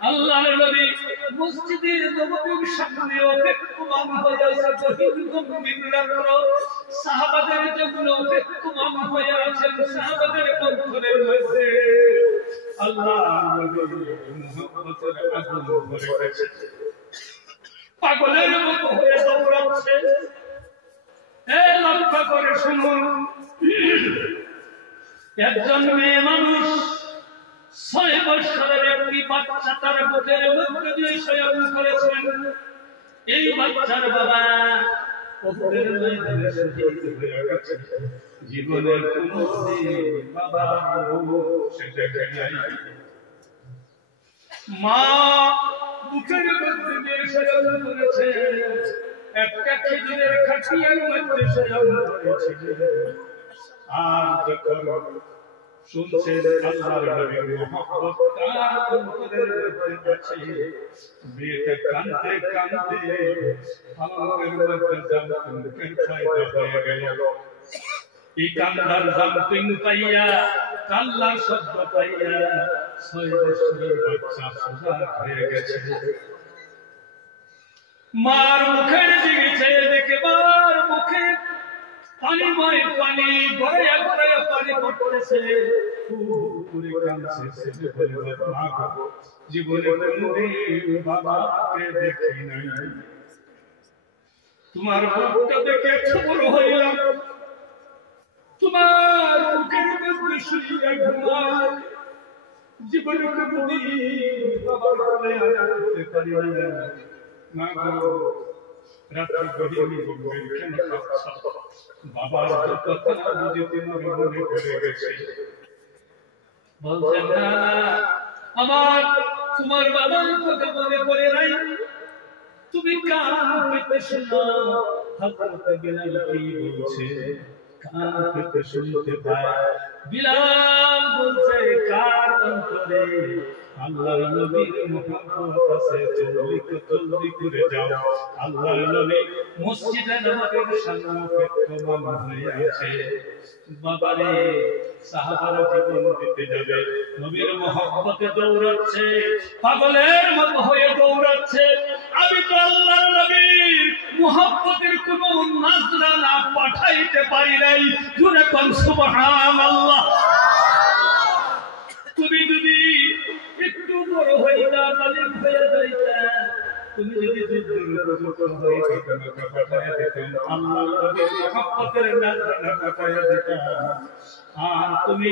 আল্লাহর নবী মসজিদে নববীর সামনে অপেক্ষমান হয়ে আছে শহীদ গম্ভীর রাত্র সাহাবাদের জন্য অপেক্ষমান হয়ে আছেন সাহাবাদের কণ্ঠের মধ্যে আল্লাহর নবী মুহাম্মদের আগুন ভরে গেছে পাগলের মতো হয়ে দৌড়াচ্ছে লক্ষ্য করে শুনুন একজন মেয়ে মানুষ 6 বছরের একটি বাচ্চা তার বুকের মধ্যে দিয়ে শয়ন করেছেন এই বাচ্চার বাবা কবরের ময়দানে শহীদ হয়ে গেছে জীবনের কোনদিন বাবা সেটা নাই মা বুকের মধ্যে দিয়ে শয়ন করেছে একটা খেজুরের খাটিয়ার মধ্যে শয়ন করেছে আর যখন শুনছেন আল্লাহর নবীর মুহাব্বত তার অন্তরের মধ্যে আছে মেয়েটা কাঁদতে কাঁদতে পালকের মধ্যে জামতুন পয়দা হয়ে গেল এই কান্দার জামতুন পাইয়া আল্লাহর শব্দ পাইয়া 6 বছরের বাচ্চা সোজা হয়ে গেছে মার মুখের দিকে চেয়ে দেখে মার মুখে পানিময় পানি গড়াইয়া গড়াইয়া পানি পড়তেছে পুরে কাঁদছে বলে মা গো জীবনে কোনদিন বাবাকে দেখি নাই তোমার মুখটা দেখে খবর হইলাম তোমার মুখের মধ্যে শুইয়া ঘুমায় জীবনে কোনদিন বাবার কোলে আনতে পারি না মা গো রাত্রি গভীর গভীর কেন কাঁদছ বাবার কথা বুঝে তোমার মনে পড়ে গেছে বলছেন না আমার তোমার বাবার কথা মনে পড়ে নাই তুমি কান পেতে শোনো হযরত বিলাল কি বলছে কান পেতে শুনতে পায় বিলাল বলছে কার অন্তরে আল্লাহর নবীর মুহাব্বত আছে জলদি করে যাও আল্লাহর নবী মসজিদে নববীর সামনে অপেক্ষমান হয়ে আছে বাবারে সাহাবারা জীবন দিতে যাবে নবীর মুহাব্বতে দৌড়াচ্ছে পাগলের মতো হয়ে দৌড়াচ্ছে আমি তো আল্লাহর নবীর মুহাব্বতের কোনো নাজরানা পাঠাইতে পারি নাই জোরে কোন সুবহানাল্লাহ তুমি যদি একটু বড় হইতা মালিক হয়ে যাইতা তুমি যদি যুদ্ধের হয়ে তোমাকে পাঠাইয়া দিতেন আল্লাহর নবীর মুহাব্বতের নাজরানা পাঠাইয়া দিতেন আর তুমি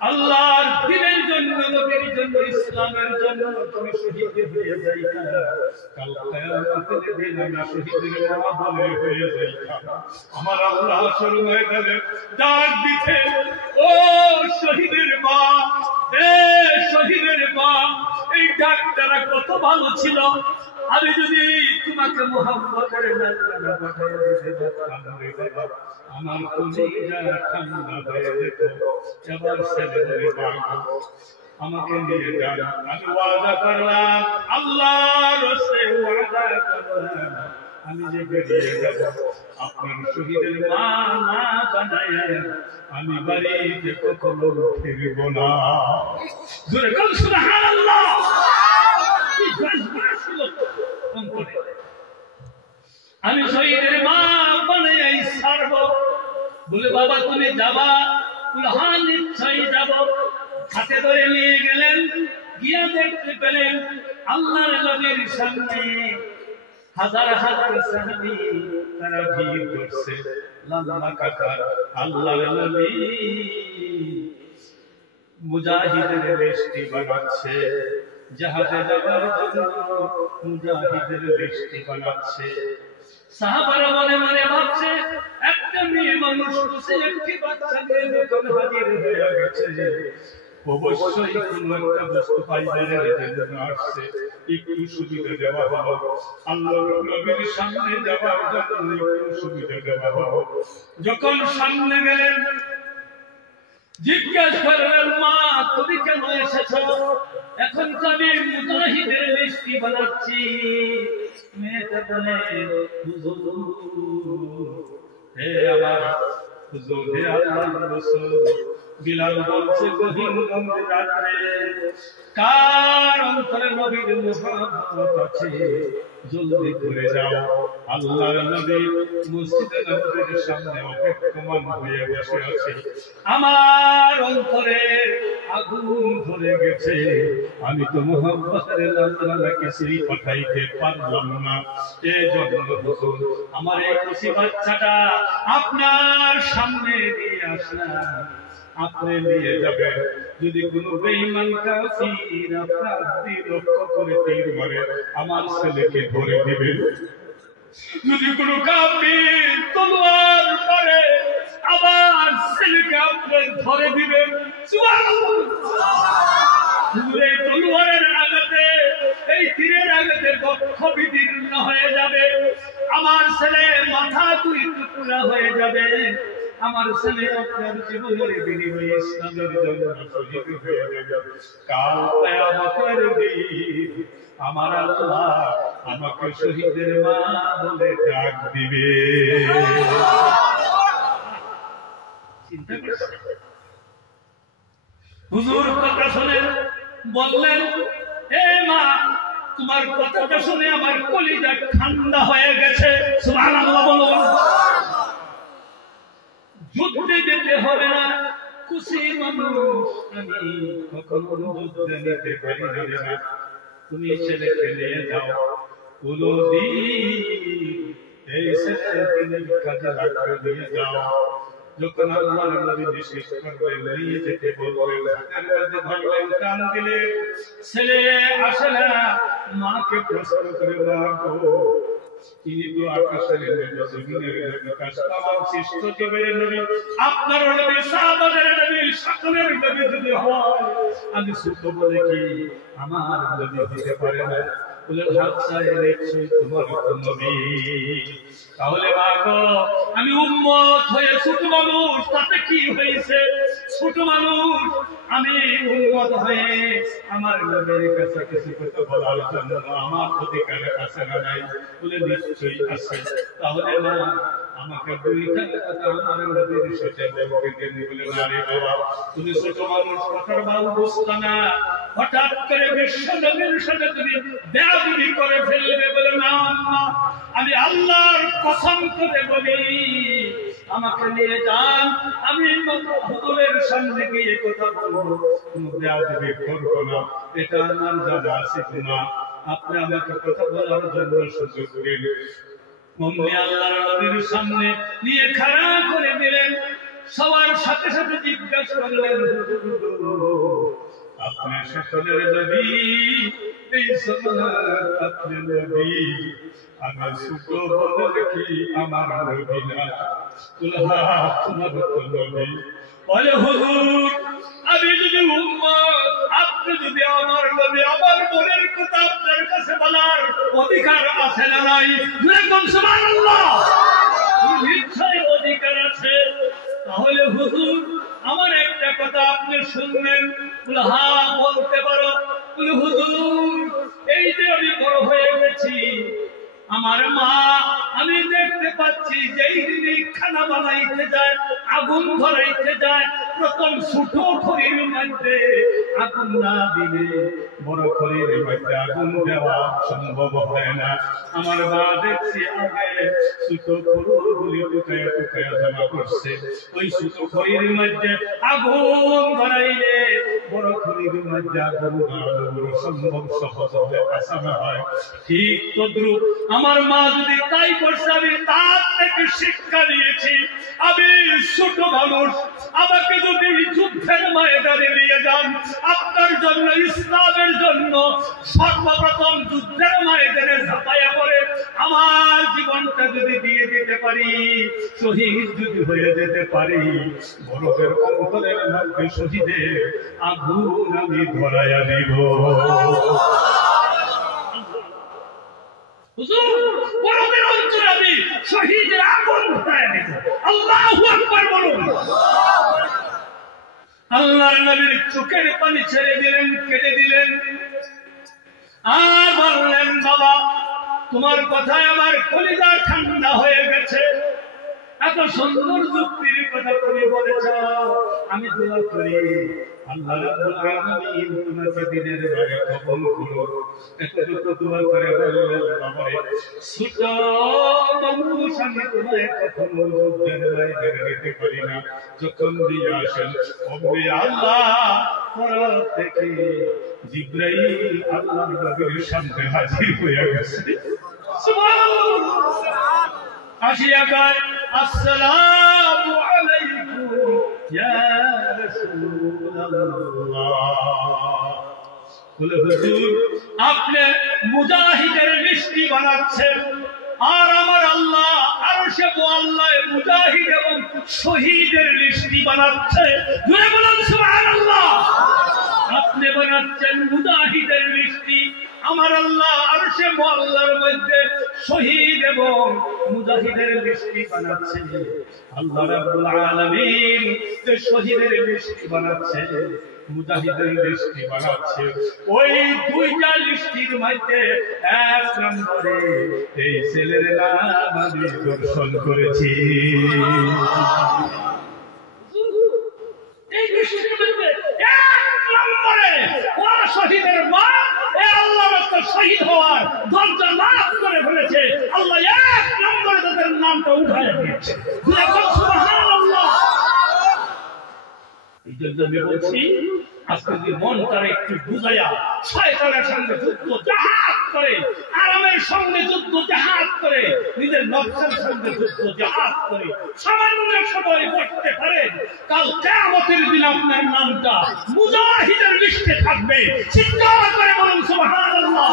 আল্লাহর দ্বীনের জন্য নবীর জন্য ইসলামের জন্য তুমি শহীদ হয়ে যাইতা কাল কিয়ামতের দিনে না শহীদের মা বলে হয়ে যাইতা আমার আল্লাহ হাসর ময়দানে ডাক দিতে ও শহীদের মা এ শহীদের মা এই ডাকটা কত ভালো ছিল আমি যদি তোমাকে মুহাব্বতের নাজরানা পাঠাইয়া দিতে পারতাম রে বাবা আমার কলিজা ঠান্ডা হয়ে যেত এবার ছেলে বাবা আমাকে নিয়ে যান আমি ওয়াদা করলাম আল্লাহর রাস্তায় ওয়াদা করলাম আমি যে বেরিয়ে যাব আপনার শহীদের মা না বানায়া আমি বাড়িতে কখনো ফিরব না জোরে বল সুবহানাল্লাহ কি জজবা ছিল অন্তরে আমি শহীদের মা বানাই ছাড়ব বলে বাবা তুমি যাবা কুলহান নিশ্চয়ই যাব হাতে ধরে নিয়ে গেলেন গিয়া দেখতে পেলেন আল্লাহর নবীর সামনে হাজার হাজার সাহাবী তারা ভিড় করছে লাল্লা কাকার আল্লাহর নবী মুজাহিদের বেশটি বানাচ্ছে জাহাজে যাওয়ার জন্য মুজাহিদের বেশটি বানাচ্ছে সাহাবারা মনে মনে ভাবছে একটা মেয়ে মানুষ বসে একটি বাচ্চাকে যখন হাজির হয়ে গেছে অবশ্যই কোনো একটা বস্তু পাইবারের জন্য আসছে একটু সুবিধা দেওয়া হলো আল্লাহর নবীর সামনে যাওয়ার জন্য একটু সুবিধা দেওয়া হলো যখন সামনে গেলেন জিজ্ঞাসা করলেন মা তুমি কেন এসেছো এখন তো আমি মুজাহিদের লিস্টি বানাচ্ছি মেয়েটা বলে হে আমার হুজুর হে আল্লাহর রাসূল বিলাল বলছে গহীন রাতে কার অন্তরে নবীর মুহাব্বত আছে জলদি করে যাও আল্লাহর নবী মসজিদে নববীর সামনে অপেক্ষমান হয়ে বসে আছে আমার অন্তরে আগুন ধরে গেছে আমি তো মুহাব্বতের লালসাকে সেই পাঠাইতে পারলাম না এজন্য হুজুর আমার এই খুশি বাচ্চাটা আপনার সামনে নিয়ে আসলাম আপনি নিয়ে যাবেন যদি কোনো বেঈমান কাফির আপনার দিল লক্ষ্য করে তীর মারে আমার ছেলেকে ধরে দিবেন যদি কোনো কাফির তলোয়ার মারে আমার ছেলেকে আপনি ধরে দিবেন সুবহানাল্লাহ এই তলোয়ারের আঘাতে এই তীরের আঘাতে বক্ষ বিদীর্ণ হয়ে যাবে আমার ছেলে মাথা দুই টুকরা হয়ে যাবে আমার ছেলে আপনার জীবনের বিনিময়ে ইসলামের জন্য শহীদ হয়ে যাবে কাল কিয়ামতের দিন আমার আল্লাহ আমাকে শহীদের মা বলে ডাক দিবে চিন্তা করছেন হুজুর কথা শুনে বললেন এ মা তোমার কথাটা শুনে আমার কলিজা ঠান্ডা হয়ে গেছে সুবহানাল্লাহ বলুন যুদ্ধে যেতে হবে না খুশি মানুষ আমি কখনো যুদ্ধে নিতে পারি না তুমি ছেলেকে নিয়ে যাও কোনদিন এই ছেলেকে কাজে লাগবে নিয়ে যাও যখন আল্লাহর নবী নিষেধ করলেন নিয়ে যেতে বললেন হাতের মধ্যে ধরলেন টান দিলেন ছেলে আসে না মাকে প্রশ্ন করে না গো তিনি তো আকাশের নবী জমিনের নবী কাসলাম সৃষ্ট জীবের নবী আপনার নবী সাহাবাদের নবী সকলের নবী যদি হয় আমি ছোট বলে কি আমার নবী হতে পারে না বলে হাত চাইলে নিশ্চয়ই তোমার নবী তাহলে মা গো আমি উম্মত হয়ে ছোট মানুষ তাতে কি হয়েছে ছোট মানুষ আমি উম্মত হয়ে আমার নবীর কাছে কিছু কথা বলার জন্য আমার অধিকার আছে না নাই বলে নিশ্চয়ই আছে তাহলে মা আমাকে দুইটা কথা আমার নবীর সাথে বলতে বলে না রে বাবা তুমি ছোট মানুষ কথার বাল বুঝতা না হঠাৎ করে বিশ্ব নবীর সাথে তুমি বেয়াদবি করে ফেলবে বলে না আমি আল্লাহর কসম করে বলি আমাকে নিয়ে যান আমি হুজুরের সামনে গিয়ে কথা বলবো কোনো বেয়াদবি করবো না এটা আমার জানা আছে না আপনি আমাকে কথা বলার জন্য সুযোগ দিন মম্মি আল্লাহর নবীর সামনে নিয়ে খাড়া করে দিলেন সবার সাথে সাথে জিজ্ঞাসা করলেন আপনি সকলের নবী এই সমাজ আপনি নবী আমি ছোট বলে কি আমার নবী না তোমার তো নবী বলে হুজুর আমি যদি উম্মত আপনি যদি আমার নবী আমার মনের কথা আপনার কাছে বলার অধিকার আছে না নাই বলুন সুবহানাল্লাহ নিশ্চয় অধিকার আছে তাহলে হুজুর আমার একটা কথা আপনি শুনবেন বলে হ্যাঁ বলতে পারো বলে হুজুর এই যে আমি বড় হয়ে গেছি আমার মা আমি দেখতে পাচ্ছি যেই দিনই খানা বানাইতে যায় আগুন ধরাইতে যায় প্রথম ছোট খড়ির মধ্যে আগুন না দিলে বড় খড়ির মধ্যে আগুন দেওয়া সম্ভব হয় না আমার মা দেখছি আগে ছোট খড়গুলি টুকায়া টুকায়া জমা করছে ওই ছোট খড়ির মধ্যে আগুন ধরাইলে বড় খড়ির মধ্যে আগুন দেওয়া সম্ভব সহজ হবে আসান হয় ঠিক তদ্রুপ আমার মা যদি তাই করছে আমি তার থেকে শিক্ষা নিয়েছি আমি ছোট মানুষ আমাকে যদি যুদ্ধের ময়দানে নিয়ে যান আপনার জন্য ইসলামের জন্য সর্বপ্রথম যুদ্ধের ময়দানে ঝাঁপাইয়া পড়ে আমার জীবনটা যদি দিয়ে দিতে পারি শহীদ যদি হয়ে যেতে পারি বরফের অন্তরের মধ্যে শহীদের আগুন আমি ধরাইয়া দিব হুজুর বরফের অন্তরে আমি শহীদের আগুন ধরাইয়া দিব আল্লাহু আকবার বলুন আল্লাহর নবীর চোখের পানি ছেড়ে দিলেন কেটে দিলেন আর বললেন বাবা তোমার কথায় আমার কলিজা ঠান্ডা হয়ে গেছে এত সুন্দর যুক্তির কথা তুমি বলেছ, আমি দোয়া করি আল্লাহ রাব্বুল আলামিন তোমাকে দিনের বেলায় কবুল করুন। এতটুকু দোয়া করে বললেন, বাবারে ছোট মানুষ আমি তোমায় কখনো জানাই দিতে পারি না, যখন দিয়ে আসেন অমনি আল্লাহ পরম থেকে জিবরাইল আল্লাহর নবীর সামনে হাজির হয়ে গেছে। সুবহানাল্লাহ। আসিয়া গায়, আসসালামু আলাইকুম ইয়া রাসূলুল্লাহ। বলে হুজুর আপনি মুজাহিদের লিস্টি বানাচ্ছেন, আর আমার আল্লাহ আরশে মুআল্লায় মুজাহিদ এবং শহীদের লিস্টি বানাচ্ছে। জোরে বলুন সুবহানাল্লাহ। আপনি বানাচ্ছেন মুজাহিদের লিস্টি, আমার আল্লাহ আরশে মুআল্লার মধ্যে শহীদ এবং মুজাহিদের লিস্টি বানাচ্ছে। আল্লাহ রাব্বুল আলামিন যে শহীদের লিস্টি বানাচ্ছে, মুজাহিদের লিস্টি বানাচ্ছে, ওই দুইটা লিস্টির মধ্যে এক নম্বরে এই ছেলের নাম আমি দর্শন করেছি। এই লিস্টির মধ্যে এক নম্বরে ওর শহীদের মা আল্লাহর রাস্তায় শহীদ হওয়ার দরজা লাভ করে ফেলেছে। আল্লাহ এক নম্বরে তাদের নামটা উঠায় দিয়েছে। সুবহানাল্লাহ। এই জন্য আমি বলছি, আজকে যদি মনটার একটু বুঝাইয়া শয়তানের সঙ্গে যুদ্ধ জাহাজ করে, আরামের সঙ্গে যুদ্ধ জাহাজ করে, নিজের নফসের সঙ্গে যুদ্ধ জাহাজ করে সামান্য সময় করতে পারেন, কাল কিয়ামতের দিন আপনার নামটা মুজাহিদের লিস্টে থাকবে। চিৎকার করে বলুন সুবহানাল্লাহ।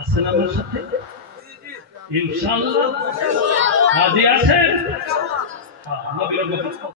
আছেন আমার সাথে ইনশাআল্লাহ? রাজি আছেন? নবীর